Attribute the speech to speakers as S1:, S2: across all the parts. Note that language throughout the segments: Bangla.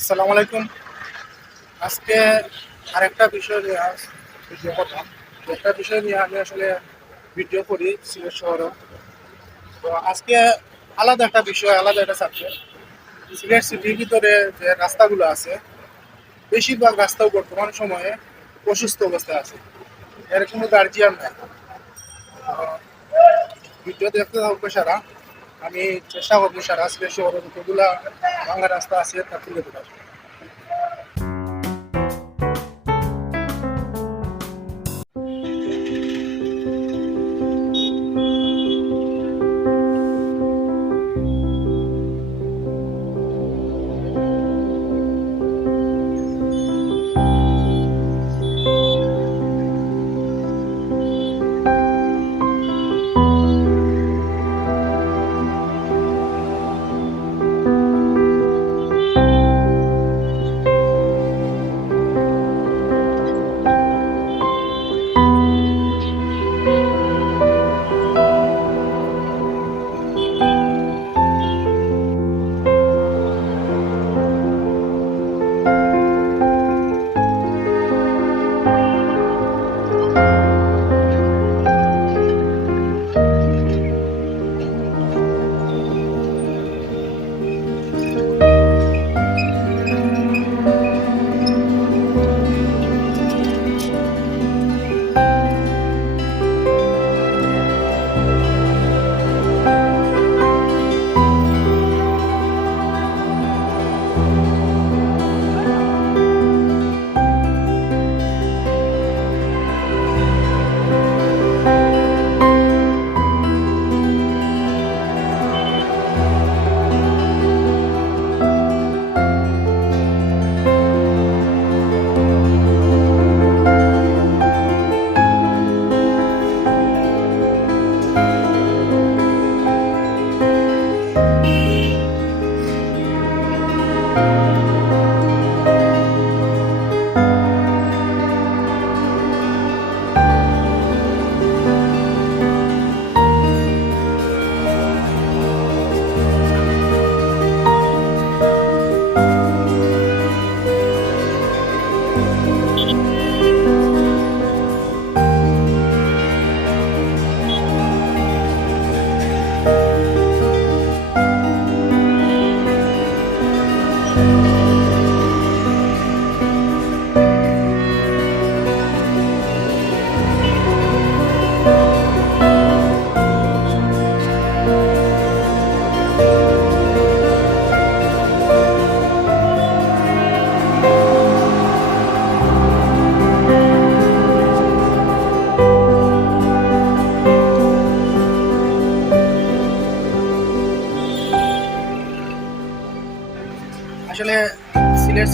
S1: আসসালামু আলাইকুম। আজকে আরেকটা বিষয় নিয়ে ভিডিও করলাম। একটা বিষয় নিয়ে আমি আসলে ভিডিও করি সিলেট শহরে। তো আজকে আলাদা একটা বিষয়, আলাদা একটা সাবজেক্ট সিলেট সিটির ভিতরে যে রাস্তাগুলো আছে, বেশিরভাগ রাস্তাও বর্তমান সময়ে অসুস্থ অবস্থায় আছে। এর কোনো গার্জিয়ান নাই। ভিডিও দেখতে থাকবে সারা আমি চেষ্টা করব সারা আজকে শহরের যতগুলা ভাঙা রাস্তা আছে তা তুলে ধরার।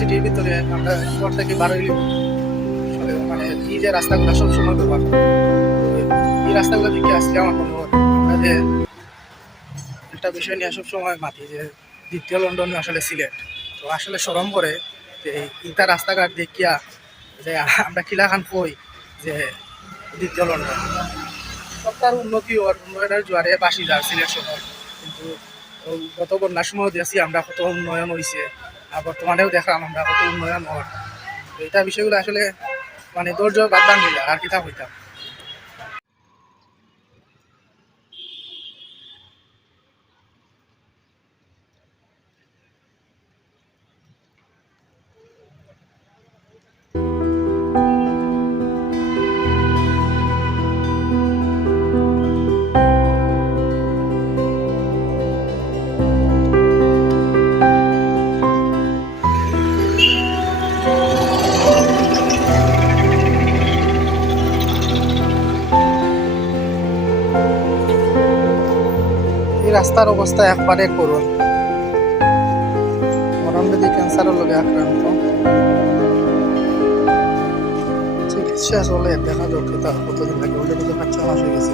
S1: সিটির ভিতরে আমরা ঘর থেকে মানে এই যে রাস্তাগুলো ব্যবহার এই রাস্তাগুলো দিকে আসলে আমার মনে হয় যে একটা বিষয় নিয়ে মাতি যে দ্বিতীয় লন্ডন আসলে সিলেট। তো আসলে সরম করে যে ইটা রাস্তাঘাট দেখিয়া যে আমরা কিলাখান কই যে দ্বিতীয় লন্ডন। সরকার উন্নতি ওর উন্নয়নের জোয়ারে বাসি যায় সিলেট শহর। কিন্তু গত বন্যার সময় আমরা কত উন্নয়ন হয়েছে আর বর্তমানেও দেখলাম আমরা কত উন্নয়ন হওয়ার এটা বিষয়গুলো আসলে মানে ধৈর্য বাদ দান আর কিতাব হইতাম। রাস্তার অবস্থা একবারে করুন। মরণবেদী ক্যান্সারের লগে আক্রান্ত। চিকিৎসা চলে, দেখা যাক কতদিন লাগে অলরেডি তো ছ মাস হয়ে গেছে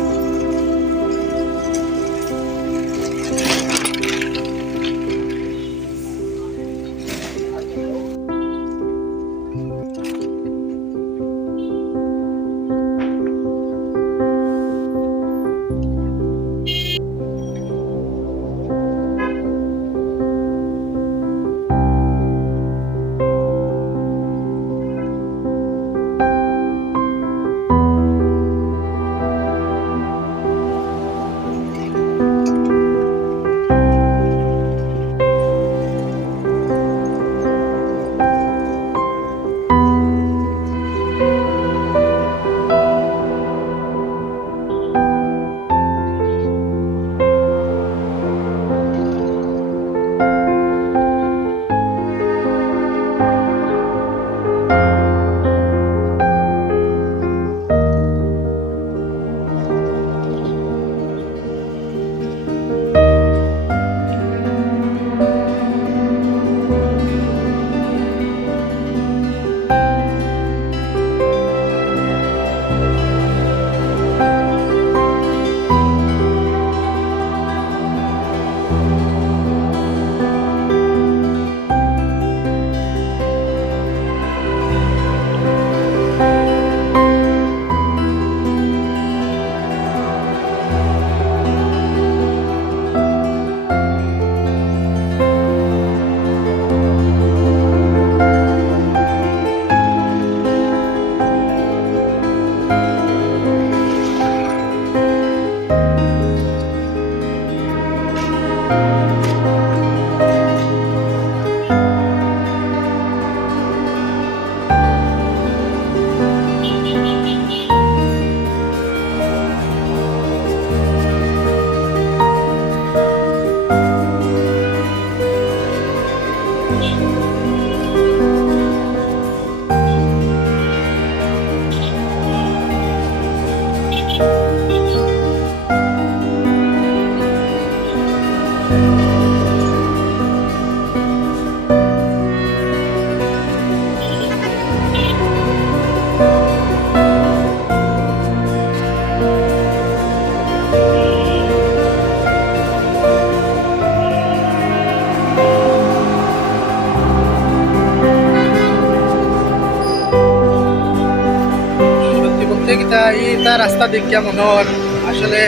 S1: সত্যি বলতে কি এই তার রাস্তা দেখিয়া মনে হয় আসলে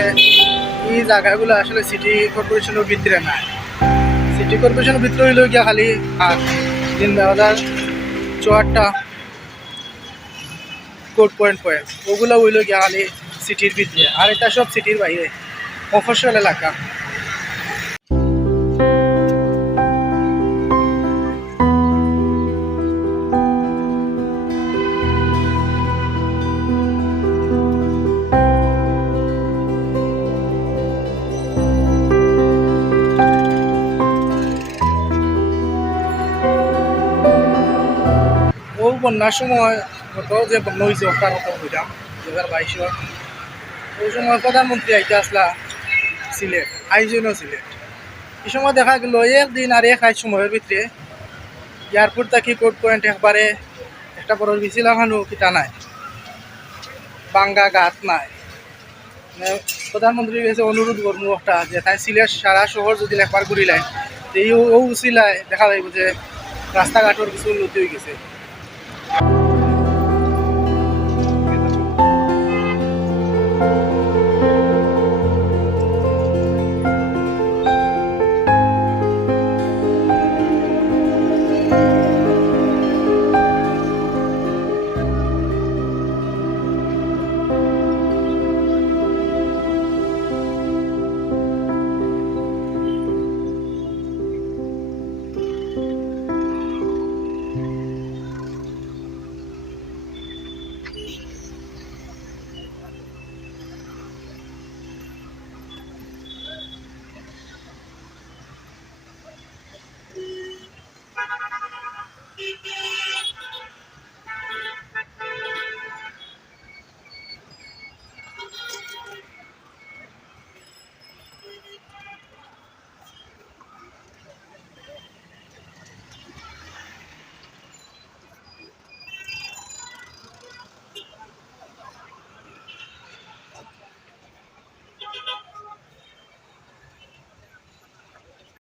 S1: এই জায়গাগুলো আসলে সিটি কর্পোরেশনের ভিতরে না। সিটি কর্পোরেশনের ভিতরে হইলেও গিয়া খালি আর বেলার চুয়াট্টা কোর্ট পয়েন্ট পয়েন্ট ওগুলো হইলেও গিয়া খালি সিটির ভিতরে। আর এটা সব সিটির বাইরে। অফসল এলাকা। বন্যার সময় গত যে বন্যা হয়েছে ওটার কথা বুঝলাম দু হাজার বাইশে ওই সময় প্রধানমন্ত্রী আইতে আসলা সিলেট আইজনও সিলেট। এই সময় দেখা গেল, একদিন আর এক আজ সময়ের ভিতরে এয়ারপোর্ট থাকি কোর্ট পয়েন্ট একবারে, একটা বড় বিচিল লাগানো কিতা নাই, বাঙ্গা গাত নাই। মানে প্রধানমন্ত্রীর কাছে অনুরোধ করব একটা যে, তাই সিলেট সারা শহর যদি একবার ঘুরিলাই, তো এই ও উচিলাই দেখা যাইব যে, রাস্তাঘাটের কিছু উন্নতি হয়ে গেছে।